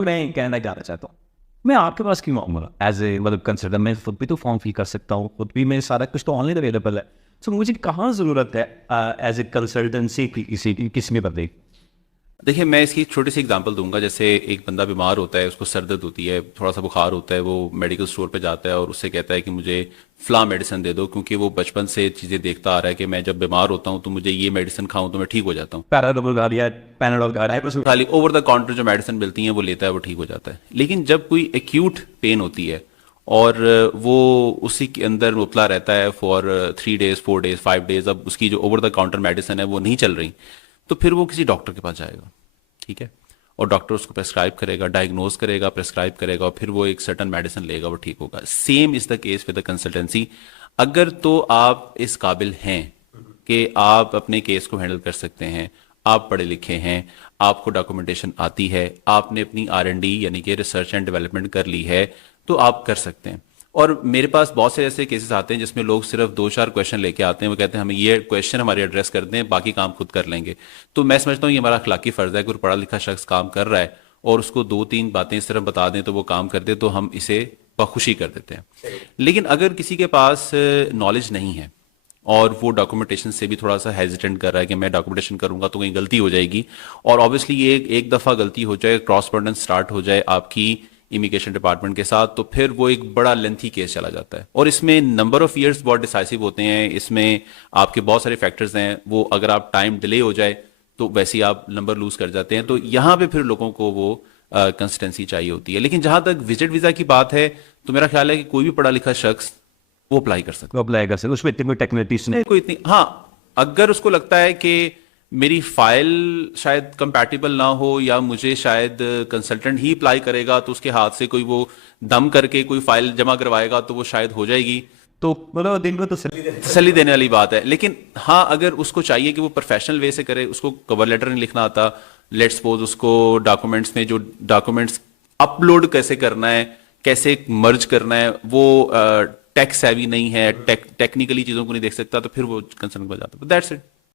میں کہنا جانا چاہتا ہوں میں آپ کے پاس کیوں آؤں گا ایز اے مطلب کنسلٹنٹ. میں خود بھی تو فارم فل کر سکتا ہوں, خود بھی میں سارا کچھ تو آن لائن اویلیبل ہے. سو مجھے کہاں ضرورت ہے ایز اے کنسلٹنسی کسی میں بدلے. دیکھیے میں اس کی چھوٹی سی اگزامپل دوں گا. جیسے ایک بندہ بیمار ہوتا ہے, اس کو سر درد ہوتی ہے, تھوڑا سا بخار ہوتا ہے, وہ میڈیکل اسٹور پہ جاتا ہے اور اس سے کہتا ہے کہ مجھے فلاں میڈیسن دے دو, کیونکہ وہ بچپن سے چیزیں دیکھتا آ رہا ہے کہ میں جب بیمار ہوتا ہوں تو مجھے یہ میڈیسن کھاؤں تو میں ٹھیک ہو جاتا ہوں. پیراڈول کھا لیا, پیناڈول کھا رہا ہے, بس خالی اوور دا کاؤنٹر جو میڈیسن ملتی ہیں وہ لیتا ہے, وہ ٹھیک ہو جاتا ہے. لیکن جب کوئی ایکیوٹ پین ہوتی ہے اور وہ اسی کے اندر مبتلا رہتا ہے فار 3 days 4 days 5 days, اب اس کی جو اوور دا کاؤنٹر میڈیسن ہے وہ نہیں چل رہی, تو پھر وہ کسی ڈاکٹر کے پاس جائے گا. ٹھیک ہے, اور ڈاکٹر اس کو پرسکرائب کرے گا, ڈائگنوز کرے گا, پرسکرائب کرے گا, اور پھر وہ ایک سرٹن میڈیسن لے گا, وہ ٹھیک ہوگا. Same is the case with the consultancy. اگر تو آپ اس قابل ہیں کہ آپ اپنے کیس کو ہینڈل کر سکتے ہیں, آپ پڑھے لکھے ہیں, آپ کو ڈاکومنٹیشن آتی ہے, آپ نے اپنی R&D یعنی کہ ریسرچ اینڈ ڈیولپمنٹ کر لی ہے, تو آپ کر سکتے ہیں. اور میرے پاس بہت سے ایسے کیسز آتے ہیں جس میں لوگ صرف 2-4 کویشچن لے کے آتے ہیں, وہ کہتے ہیں ہمیں یہ کویشچن ہمارے ایڈریس کر دیں, باقی کام خود کر لیں گے. تو میں سمجھتا ہوں یہ ہمارا اخلاقی فرض ہے کہ پڑھا لکھا شخص کام کر رہا ہے اور اس کو 2-3 باتیں صرف بتا دیں تو وہ کام کر دے, تو ہم اسے بخوشی کر دیتے ہیں. لیکن اگر کسی کے پاس نالج نہیں ہے اور وہ ڈاکومنٹیشن سے بھی تھوڑا سا ہیزیٹنٹ کر رہا ہے کہ میں ڈاکومنٹیشن کروں گا تو کہیں غلطی ہو جائے گی, اور آبویسلی یہ ایک دفعہ غلطی ہو جائے, کراس برڈن سٹارٹ ہو جائے آپ کی امیگریشن ڈپارٹمنٹ کے ساتھ, تو پھر وہ ایک بڑا لینتھی کیس چلا جاتا ہے. اور اس میں نمبر آف ایئرس بہت ڈیسائسو ہوتے ہیں, اس میں آپ کے بہت سارے فیکٹرز ہیں, وہ اگر آپ ٹائم ڈیلے ہو جائے تو ویسے ہی آپ نمبر لوز کر جاتے ہیں. تو یہاں پہ پھر لوگوں کو وہ کنسسٹنسی چاہیے ہوتی ہے. لیکن جہاں تک وزٹ ویزا کی بات ہے تو میرا خیال ہے کہ کوئی بھی پڑھا لکھا شخص وہ اپلائی کر سکتا ہے. اپلائی کر سکتے, اس میں اتنی کوئی ٹیکنیکلٹیز نہیں. کوئی اتنی, ہاں اگر اس کو لگتا ہے کہ میری فائل شاید کمپیٹیبل نہ ہو یا مجھے شاید کنسلٹنٹ ہی اپلائی کرے گا تو اس کے ہاتھ سے کوئی وہ دم کر کے کوئی فائل جمع کروائے گا تو وہ شاید ہو جائے گی, تو مطلب دن کو تسلی دینے والی بات ہے. لیکن ہاں اگر اس کو چاہیے کہ وہ پروفیشنل وے سے کرے, اس کو کور لیٹر نہیں لکھنا آتا, لیٹ سپوز اس کو ڈاکومنٹس میں جو ڈاکومنٹس اپلوڈ کیسے کرنا ہے, کیسے مرج کرنا ہے, وہ ٹیک سیوی نہیں ہے, ٹیکنیکلی چیزوں کو نہیں دیکھ سکتا, تو پھر وہ کنسرن ہو جاتا ہے. That's it.